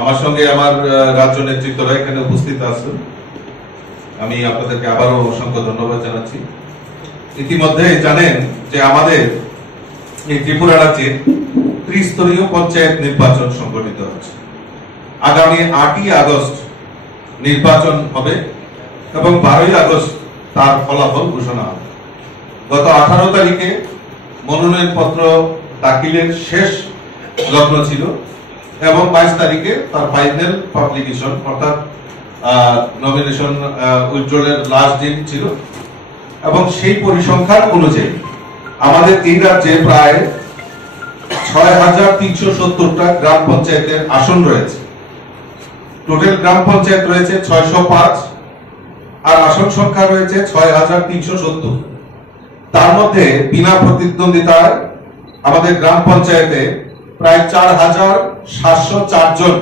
আমার সঙ্গে আমার রাজ্য নেতৃত্বরা এখানে উপস্থিত আছেন। আমি আপনাদেরকে আবারও অসংখ্য ধন্যবাদ জানাচ্ছি। ইতিমধ্যে জানেন যে আমাদের এই ত্রিপুরা রাজ্যে ত্রিস্তরীয় পঞ্চায়েত নির্বাচন সংগঠিত হচ্ছে। আগামী 8ই আগস্ট নির্বাচন হবে এবং 12ই আগস্ট তার ফলাফল ঘোষণা হবে। গত 18 তারিখে মনোনয়নপত্র দাখিলের শেষ লগ্ন ছিল এবং 22 তারিখে তার ফাইনাল পাবলিকেশন অর্থাৎ নমিনেশন উইথড্রলের লাস্ট ডেট ছিল। এবং সেই পরিসংখ্যান অনুযায়ী আমাদের এই রাজ্যে প্রায় 6370টা গ্রাম পঞ্চায়েতের আসন রয়েছে। টোটাল গ্রাম পঞ্চায়েত রয়েছে 605 আর আসন সংখ্যা রয়েছে 6370। তার মধ্যে বিনা প্রতিদ্বন্দ্বিতায় আমাদের গ্রাম পঞ্চায়েতে প্রায় 4704 জন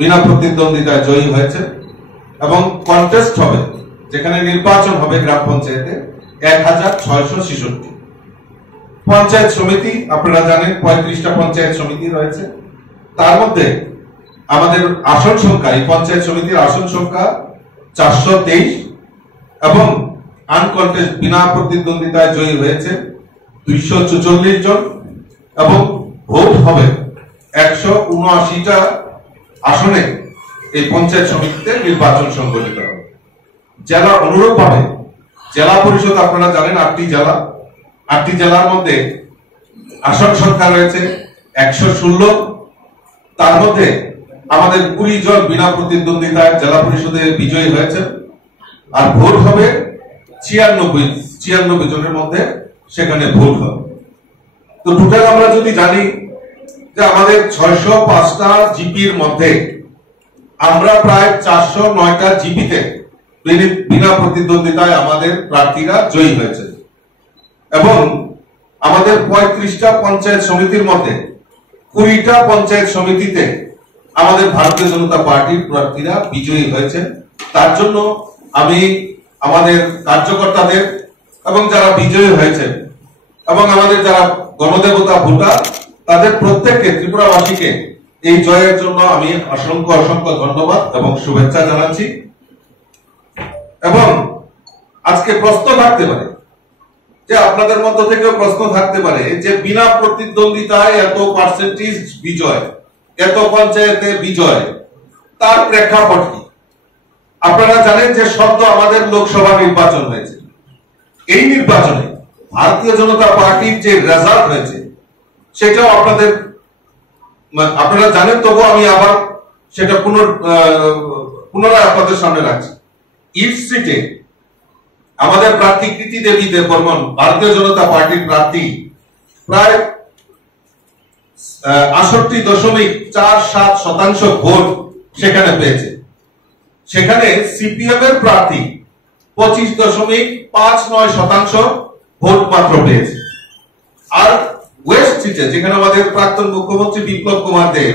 বিনা প্রতিদ্বন্দ্বিতায় জয়ী হয়েছে এবং কন্টেস্ট হবে, যেখানে নির্বাচন হবে গ্রাম পঞ্চায়েতে 1666। পঞ্চায়েত সমিতি আপনারা জানেন 35টা পঞ্চায়েত সমিতি রয়েছে। তার মধ্যে আমাদের আসন সংখ্যা, এই পঞ্চায়েত সমিতির আসন সংখ্যা 423 এবং আনকন্টেস্ট বিনা প্রতিদ্বন্দ্বিতায় জয়ী হয়েছে 244 জন এবং ভোট হবে 179টা আসনে। এই পঞ্চায়েত সমিতিতে নির্বাচন সংগঠিত হবে। জেলা অনুরূপভাবে জেলা পরিষদ আপনারা জানেন 8টি জেলা, 8টি জেলার মধ্যে আসন সংখ্যা রয়েছে 116। তার মধ্যে আমাদের 20 জন বিনা প্রতিদ্বন্দ্বিতায় জেলা পরিষদে বিজয়ী হয়েছে আর ভোট হবে 96 জনের মধ্যে সেখানে ভোট হবে। তো টোটাল আমরা যদি জানি যে আমাদের 605টা জিপির মধ্যে আমরা প্রায় 409টা জিপিতে বিনা প্রতিদ্বন্দ্বিতায় আমাদের প্রার্থীরা জয়ী হয়েছে এবং আমাদের 35টা পঞ্চায়েত সমিতির মধ্যে 20টা পঞ্চায়েত সমিতিতে আমাদের ভারতীয় জনতা পার্টির প্রার্থীরা বিজয়ী হয়েছেন। তার জন্য আমি আমাদের কার্যকর্তাদের এবং যারা বিজয়ী হয়েছেন এবং আমাদের যারা গণদেবতা ভোটার তাদের প্রত্যেককে, ত্রিপুরাবাসীকে এই জয়ের জন্য আমি অসংখ্য অসংখ্য ধন্যবাদ এবং শুভেচ্ছা জানাচ্ছি। এবং আজকে প্রশ্ন থাকতে পারে যে আপনাদের মধ্য থেকেও প্রশ্ন থাকতে পারে যে বিনা প্রতিদ্বন্দ্বিতায় এত পার্সেন্টেজ বিজয়, এত পঞ্চায়েতে বিজয়, তার প্রেক্ষাপট কি? আপনারা জানেন যে সদ্য আমাদের লোকসভা নির্বাচন হয়েছে। এই নির্বাচনে ভারতীয় জনতা পার্টির যে রেজাল্ট হয়েছে সেটাও আপনারা জানেন, তবু আমি আবার সেটা পুনরায় আপনাদের সামনে রাখছি। ইট সিটে আমাদের প্রার্থী কৃতি দেবী দেববর্মন, ভারতীয় জনতা পার্টির প্রার্থী, প্রায় 68.47% ভোট সেখানে পেয়েছে। সেখানে সিপিএম এর প্রার্থী 25.59% ভোট মাত্র পেয়েছে। আর ওয়েস্ট সিটে, যেখানে আমাদের প্রাক্তন মুখ্যমন্ত্রী বিপ্লব কুমার দেব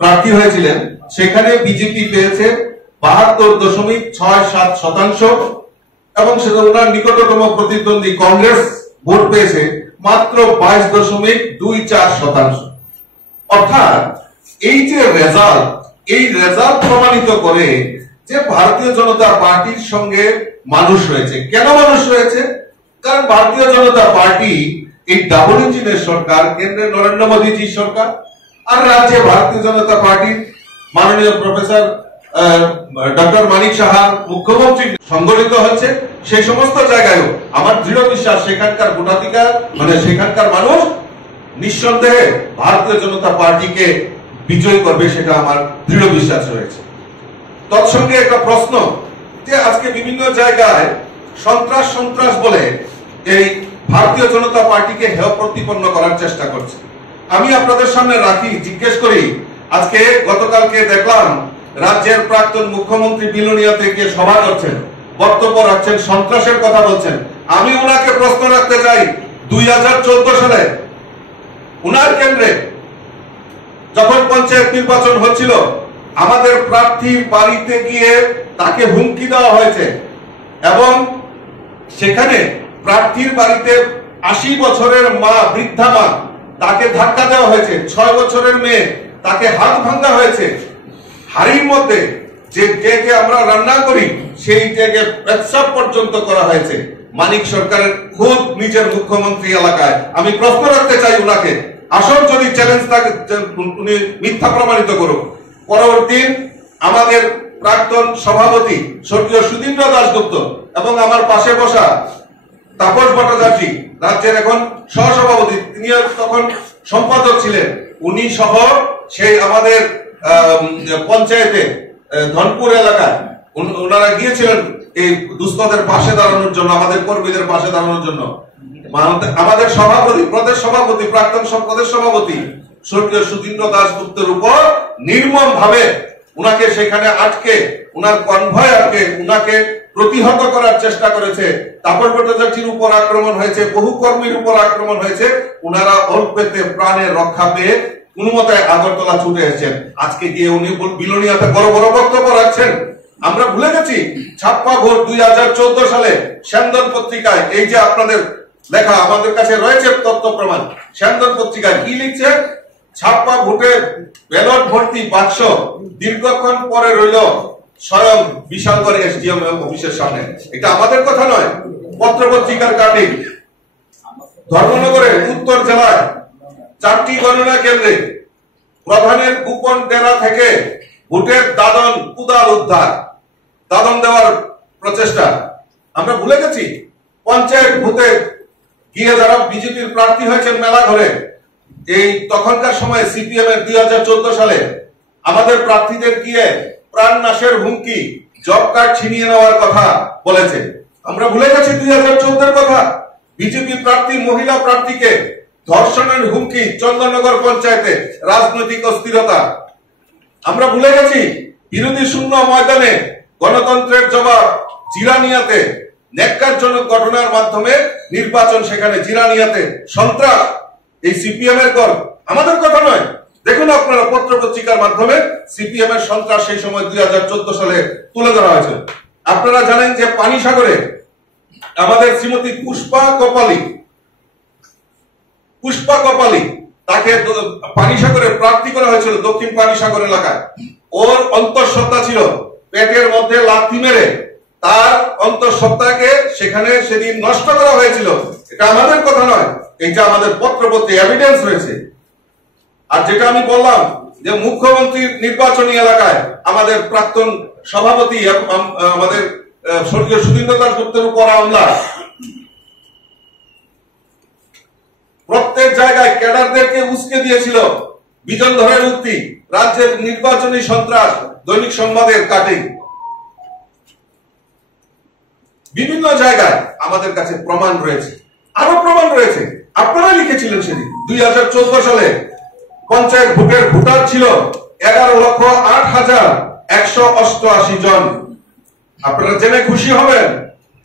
প্রার্থী হয়েছিলেন, সেখানে বিজেপি পেয়েছে 72.67% এবং সেটা ওনার নিকটতম প্রতিদ্বন্দ্বী কংগ্রেস ভোট পেয়েছে মাত্র 22.24%। অর্থাৎ এই যে রেজাল্ট, এই রেজাল্ট প্রমাণিত করে যে ভারতীয় জনতা পার্টির সঙ্গে মানুষ রয়েছে। কেন মানুষ রয়েছে? কারণ ভারতীয় জনতা পার্টি এই ডাবল ইঞ্জিনের সরকার, কেন্দ্রে নরেন্দ্র মোদীজির সরকার আর রাজ্যে ভারতীয় জনতা পার্টির মাননীয় প্রফেসর ডক্টর মানিক সাহার মুখ্যমন্ত্রী সংগঠিত হচ্ছে। সেই সমস্ত জায়গায়ও আমার দৃঢ় বিশ্বাস সেখানকার ভোটাধিকার সেখানকার মানুষ নিঃসন্দেহে ভারতীয় জনতা পার্টিকে বিজয়ী করবে, সেটা আমার দৃঢ় বিশ্বাস রয়েছে। তৎসঙ্গে একটা প্রশ্ন যে আজকে বিভিন্ন জায়গায় সন্ত্রাস বলে এই ভারতীয় জনতা পার্টিকে হেয় প্রতিপন্ন করার চেষ্টা করছে। আমি আপনাদের সামনে জিজ্ঞেস করি, আজকে গতকালকে দেখলাম রাজ্যের প্রাক্তন মুখ্যমন্ত্রী বিলোনিয়াতে গিয়ে সভা করছেন, বক্তব্য রাখছেন, সন্ত্রাসের কথা বলছেন। আমি ওনাকে প্রশ্ন রাখতে চাই, 2014 সালে উনার কেন্দ্রে যখন পঞ্চায়েত নির্বাচন হচ্ছিল, আমাদের প্রার্থীর বাড়িতে গিয়ে তাকে হুমকি দেওয়া হয়েছে এবং সেখানে প্রার্থীর বাড়িতে 80 বছরের মা, বৃদ্ধা মা, তাকে ধাক্কা দেওয়া হয়েছে। 6 বছরের মেয়ে তাকে হাত ভাঙা হয়েছে। হাড়ির মধ্যে যে ট্যাগে আমরা রান্না করি সেই ট্যাগে পেচ্ছাপ পর্যন্ত করা হয়েছে মানিক সরকারের খুব নিজের মুখ্যমন্ত্রী এলাকায়। আমি প্রশ্ন রাখতে চাই উনাকে, আসল যদি চ্যালেঞ্জ থাকে উনি মিথ্যা প্রমাণিত করুক। পরবর্তী আমাদের প্রাক্তন সভাপতি স্বর্গীয় সুধীন্দ্র দাশগুপ্ত এবং আমার পাশে বসা তাপস ভট্টাচার্য, রাজ্যের এখন সহসভাপতি, তিনি তখন সম্পাদক ছিলেন, উনি সহ সেই আমাদের পঞ্চায়েতে ধনপুর এলাকায় ওনারা গিয়েছিলেন এই দুস্থদের পাশে দাঁড়ানোর জন্য, আমাদের কর্মীদের পাশে দাঁড়ানোর জন্য। আমাদের সভাপতি, প্রদেশ সভাপতি, প্রাক্তন প্রদেশ সভাপতি স্বর্গীয় সুধীন্দ্র দাশগুপ্তের উপর নির্মম ভাবে উনাকে সেখানে আটকে, উনার কনভয় আটকে উনাকে প্রতিহত করার চেষ্টা করেছে। তাপস ভট্টাচার্যের উপর আক্রমণ হয়েছে, বহু কর্মীর উপর আক্রমণ হয়েছে। উনারা অল্পেতে প্রাণের রক্ষা পেয়ে কোনমতে আগরতলা ছুটে এসেছেন। আজকে গিয়ে উনি বিলোনিয়াতে বড় বড় বক্তব্য রাখছেন। আমরা ভুলে গেছি ছাপ্পা ভোট 2014 সালে সেন্দন পত্রিকায়, এই যে আপনাদের লেখা আমার কাছে রয়েছে তথ্য প্রমাণ, সেন্দন পত্রিকায় কি লিখছে, ছাপ্পা ভোটে ব্যালট ভর্তি বাক্স দীর্ঘক্ষণ পরে রইল স্বয়ং বিশালগড় এসডিএম অফিসের সামনে। এটা আমাদের কথা নয়, পত্র পত্রিকার কাটিং। ধর্মনগরের উত্তর জেলায় 4টি গণনা কেন্দ্রে প্রধানের গোপন ডেরা থেকে ভোটের দাদন কুদাল উদ্ধার, দাদন দেওয়ার প্রচেষ্টা। আমরা ভুলে গেছি পঞ্চায়েত ভোটে গিয়ে যারা বিজেপির প্রার্থী হয়েছেন মেলা ঘরে, এই তখনকার সময় সিপিএম এর 2014 সালে আমাদের প্রার্থীদের গিয়ে প্রাণ নাশের হুমকি, জব কার্ড ছিনিয়ে নেওয়ার কথা বলেছে। আমরা ভুলে গেছি 2014 কথা। বিজেপি প্রার্থী মহিলা প্রার্থীকে ধর্ষণের হুমকি চন্দননগর পঞ্চায়েতে, রাজনৈতিক অস্থিরতা। আমরা ভুলে গেছি বিরোধী শূন্য ময়দানে গণতন্ত্রের জবাব জিরানিয়াতে, ন্যাক্কারজনক ঘটনার মাধ্যমে নির্বাচন, সেখানে জিরানিয়াতে সন্ত্রাস। এই সিপিএম এর কর, আমাদের কথা নয়। দেখুন আপনারা পত্র পত্রিকার মাধ্যমে সিপিএম এর সন্ত্রাস সেই সময় 2014 সালে তুলে ধরা হয়েছে। আপনারা জানেন যে পানিসাগরে আমাদের শ্রীমতী পুষ্পা কপালি তাকে পানিসাগরে প্রার্থী করা হয়েছিল, দক্ষিণ পানিসাগর এলাকায়। ওর অন্তঃসত্ত্বা ছিল, পেটের মধ্যে লাথি মেরে তার অন্তঃসত্ত্বাকে সেখানে সেদিন নষ্ট করা হয়েছিল। এটা আমাদের কথা নয়, এটা আমাদের পত্রপত্রে এভিডেন্স রয়েছে। আর যেটা আমি বললাম যে মুখ্যমন্ত্রীর নির্বাচনী এলাকায় আমাদের প্রাক্তন সভাপতি আমাদের স্বর্গীয় সুধীন্দ্র দাশগুপ্তের উপর হামলা, প্রত্যেক জায়গায় ক্যাডারদেরকে উস্কে দিয়েছিল বিজন ধরের উক্তি, রাজ্যের নির্বাচনী সন্ত্রাস, দৈনিক সংবাদের কাটিং, বিভিন্ন জায়গায় আমাদের কাছে প্রমাণ রয়েছে, আরো প্রমাণ রয়েছে। আপনারা লিখেছিলেন সেদিন 2014 সালে পঞ্চায়েত ভোটের ভোটার ছিল 11,08,188 জন। আপনারা জেনে খুশি হবেন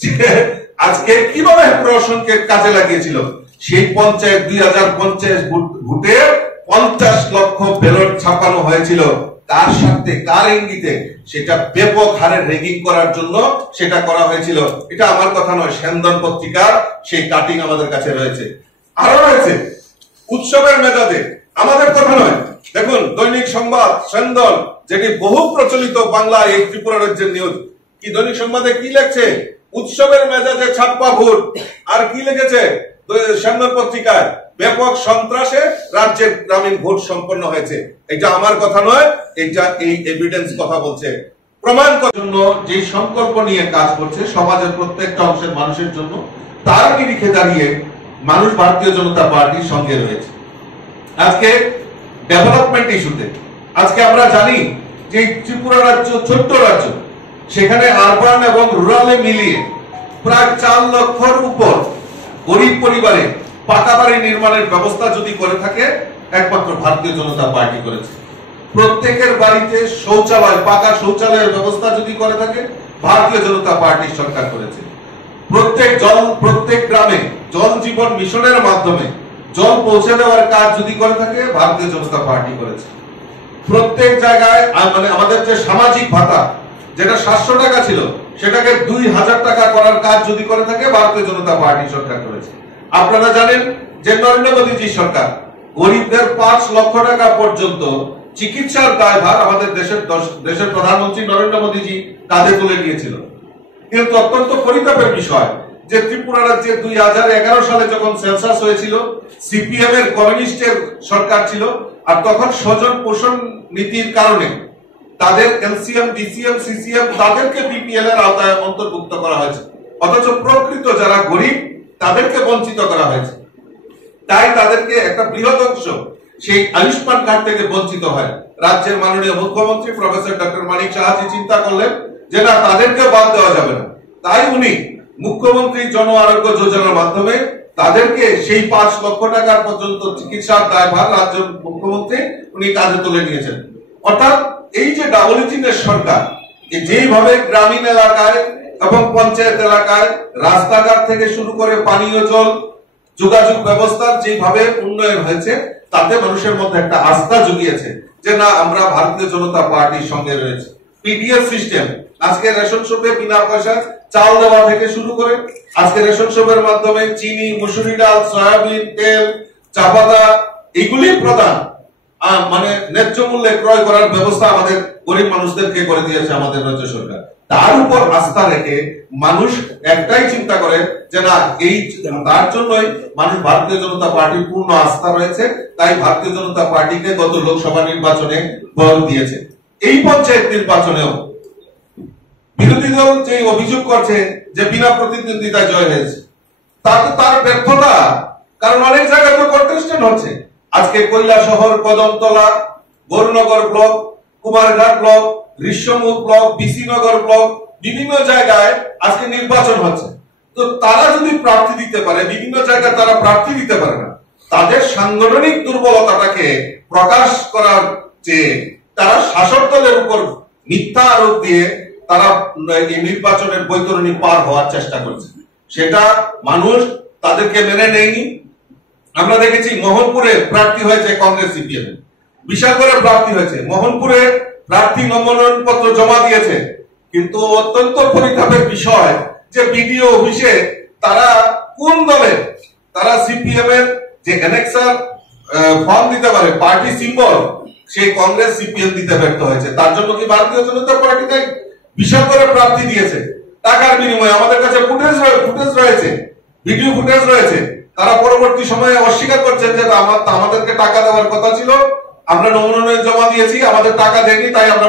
যে আজকে কিভাবে প্রশাসনকে কাজে লাগিয়েছিল। সেই পঞ্চায়েত 2050 ভোটে 50 লক্ষ ব্যালট ছাপানো হয়েছিল। কার সাথে, কার ইঙ্গিতে? সেটা ব্যাপক হারে রেগিং করার জন্য সেটা করা হয়েছিল। এটা আমার কথা নয়, সেন্দন পত্রিকার সেই কাটিং আমাদের কাছে রয়েছে। আরো রয়েছে উৎসবের মেজাজে, আমাদের কথা নয়। দেখুন দৈনিক সংবাদ সেন্দন, যেটি বহু প্রচলিত বাংলা এই ত্রিপুরা রাজ্যের নিউজ, কি দৈনিক সংবাদে কি লেখছে? উৎসবের মেজাজে ছাপ্পা ভোট। আর কি লিখেছে সেন্দন পত্রিকায়? ব্যাপক সন্ত্রাসে রাজ্যের গ্রামীণ ভোট সম্পন্ন হয়েছে। এটা আমার কথা নয়, এটা এই এভিডেন্স কথা বলছে। প্রমাণ করার জন্য যে সংকল্প নিয়ে কাজ করছে সমাজের প্রত্যেকটা অংশের মানুষের জন্য, তার নিরিখে দাঁড়িয়ে মানুষ ভারতীয় জনতা পার্টির সঙ্গে রয়েছে। আজকে ডেভেলপমেন্ট ইস্যুতে আজকে আমরা জানি যে ত্রিপুরা রাজ্য ছোট্ট রাজ্য, সেখানে আরবান এবং রুরালে মিলিয়ে প্রায় 4 লক্ষর উপর গরিব পরিবারে পাকা বাড়ি নির্মাণের ব্যবস্থা যদি করে থাকে একমাত্র ভারতীয় জনতা পার্টি করেছে। প্রত্যেকের বাড়িতে শৌচালয়, পাকা শৌচালয়ের ব্যবস্থা যদি করে থাকে ভারতীয় জনতা পার্টির সরকার করেছে। প্রত্যেক গ্রামে জল জীবন মিশনের মাধ্যমে জল পৌঁছে দেওয়ার কাজ যদি করে থাকে ভারতীয় জনতা পার্টি করেছে। প্রত্যেক জায়গায় মানে আমাদের যে সামাজিক ভাতা যেটা 700 টাকা ছিল সেটাকে 2000 টাকা করার কাজ যদি করে থাকে ভারতীয় জনতা পার্টি সরকার করেছে। আপনারা জানেন যে নরেন্দ্র মোদীজি সরকার গরিবদের 5 লক্ষ টাকা পর্যন্ত চিকিৎসার দায়ভার আমাদের দেশের প্রধানমন্ত্রী নরেন্দ্র মোদীজি কাঁধে তুলে নিয়েছিল। কিন্তু অত্যন্ত পরিতাপের বিষয় যে ত্রিপুরা রাজ্যে 2011 সালে যখন সেন্সাস হয়েছিল, সিপিএম এর কমিউনিস্টের সরকার ছিল, আর তখন স্বজন পোষণ নীতির কারণে তাদের এলসিএম, ডিসিএম, সিসিএম তাদেরকে বিপিএল এর আওতায় অন্তর্ভুক্ত করা হয়েছে, অথচ প্রকৃত যারা গরিব তাদেরকে বঞ্চিত করা হয়েছে। তাই তাদেরকে একটা বৃহৎ অংশ সেই আয়ুষ্মান কার্ড থেকে বঞ্চিত হয়। রাজ্যের মাননীয় মুখ্যমন্ত্রী প্রফেসর ডক্টর মানিক সাহাজি চিন্তা করলেন যে না, তাদেরকে বাদ দেওয়া যাবে না। তাই উনি মুখ্যমন্ত্রী জন আরোগ্য যোজনার মাধ্যমে তাদেরকে সেই 5 লক্ষ টাকার পর্যন্ত চিকিৎসার দায়ভার রাজ্য মুখ্যমন্ত্রী উনি কাঁধে তুলে নিয়েছেন। অর্থাৎ এই যে ডাবল ইঞ্জিনের সরকার, যেইভাবে গ্রামীণ এলাকায় এবং পঞ্চায়েত এলাকায় রাস্তাঘাট থেকে শুরু করে পানীয় জল, যোগাযোগ ব্যবস্থার যেভাবে উন্নয়ন হয়েছে, তাতে মানুষের মধ্যে একটা আস্থা জুগিয়েছে যে না, আমরা ভারতীয় জনতা পার্টির সঙ্গে রয়েছে। পিডিএস সিস্টেম, আজকে রেশন শপে বিনা পয়সা চাল দেওয়া থেকে শুরু করে আজকে রেশন শপের মাধ্যমে চিনি, মুসুরি ডাল, সয়াবিন তেল, চা পাতা এগুলি প্রদান মানে ন্যায্য মূল্যে ক্রয় করার ব্যবস্থা আমাদের গরিব মানুষদেরকে করে দিয়েছে আমাদের রাজ্য সরকার। তার উপর আস্থা রেখে মানুষ একটাই চিন্তা করে যে না, এই তার জন্যই মানুষ ভারতীয় জনতা পার্টির পূর্ণ আস্থা রয়েছে, তাই ভারতীয় জনতা পার্টিকে গত লোকসভা নির্বাচনে ভোট দিয়েছে। এই পঞ্চায়েত নির্বাচনেও বিরোধী দল যে অভিযোগ করছে যে বিনা প্রতিদ্বন্দ্বিতায় জয় হয়েছে, তার ব্যর্থতা। কারণ অনেক জায়গায় তো কন্টেস্টেন্ট হচ্ছে। আজকে Kailashahar, Kadamtala, Gournagar block, Kumarghat block, Rishyamukh block, BC Nagar block, বিভিন্ন জায়গায় আজকে নির্বাচন হচ্ছে। তো তারা যদি প্রার্থী দিতে পারে, বিভিন্ন জায়গায় তারা প্রার্থী দিতে পারে না, তাদের সাংগঠনিক দুর্বলতাটাকে প্রকাশ করার চেয়ে তারা শাসক দলের উপর মিথ্যা আরোপ দিয়ে তারা এই নির্বাচনের বৈতরণী পার হওয়ার চেষ্টা করছে। সেটা মানুষ তাদেরকে মেনে নেয়নি। আমরা দেখেছি মোহনপুরে প্রার্থী হয়েছে কংগ্রেস সিপিএম, বিশাল করে প্রার্থী হয়েছে। মোহনপুরে প্রার্থী মনোনয়ন পত্র জমা দিয়েছে, কিন্তু অত্যন্ত পরিতাপের বিষয় যে বিডিও অফিসে তারা কোন দলের, তারা সিপিএম এর যে অ্যানেক্সার ফর্ম দিতে পারে, পার্টি সিম্বল, সেই কংগ্রেস সিপিএম দিতে ব্যর্থ হয়েছে। তার জন্য কি ভারতীয় জনতা পার্টিতে বিশাল করে প্রার্থী দিয়েছে টাকার বিনিময়ে। আমাদের কাছে ফুটেজ রয়েছে, ভিডিও ফুটেজ রয়েছে। তারা পরবর্তী সময়ে অস্বীকার করছেন যে আমাদেরকে টাকা দেওয়ার কথা ছিল, আমরা মনোনয়ন জমা দিয়েছি, আমাদের টাকা দেয়নি, তাই আমরা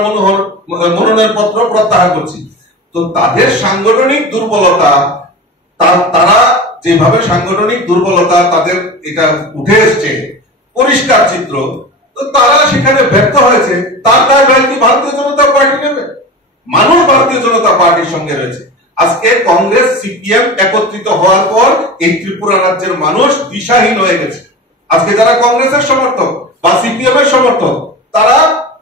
মনোনয়ন পত্র প্রত্যাহার করছি। তো তাদের সাংগঠনিক দুর্বলতা, তারা যেভাবে সাংগঠনিক দুর্বলতা তাদের এটা উঠে এসছে পরিষ্কার চিত্র, তো তারা সেখানে ব্যর্থ হয়েছে। তার দায় কি ভারতীয় জনতা পার্টি নেবে? মানুষ ভারতীয় জনতা পার্টির সঙ্গে রয়েছে। আজকে কংগ্রেস সিপিএম একত্রিত হওয়ার পর এই ত্রিপুরা রাজ্যের মানুষ দিশাহীন হয়ে গেছে। আজকে যারা কংগ্রেসের সমর্থক বা সিপিএম এর সমর্থক, তারা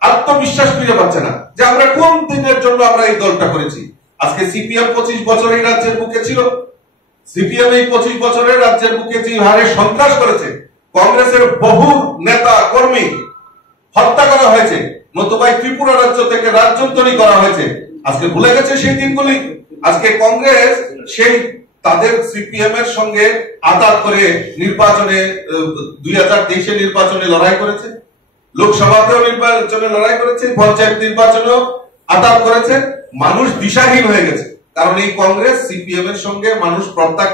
আত্মবিশ্বাস ফিরে পাচ্ছে না যে আমরা কোন দিনের জন্য আমরা এই দলটা করেছি। আজকে সিপিএম 25 বছর এই রাজ্যের বুকে ছিল, সিপিএম এই 25 বছরের রাজ্যের বুকে যে হারে সন্ত্রাস করেছে, কংগ্রেসের বহু নেতা কর্মী হত্যা করা হয়েছে, নতুবা ত্রিপুরা রাজ্য থেকে রাজ্যান্তরী করা হয়েছে। আজকে ভুলে গেছে সেই দিনগুলি। আজকে কংগ্রেস সেই তাদের সিপিএম এর সঙ্গে আঘাত করে নির্বাচনে 2023 নির্বাচনে লড়াই করেছে, লোকসভাতেও নির্বাচনে লড়াই করেছে, পঞ্চায়েত নির্বাচনেও আঘাত করেছে। মানুষ দিশাহীন হয়ে গেছে, কারণ এই কংগ্রেস সিপিএম এর সঙ্গে মানুষ প্রত্যাখ্যান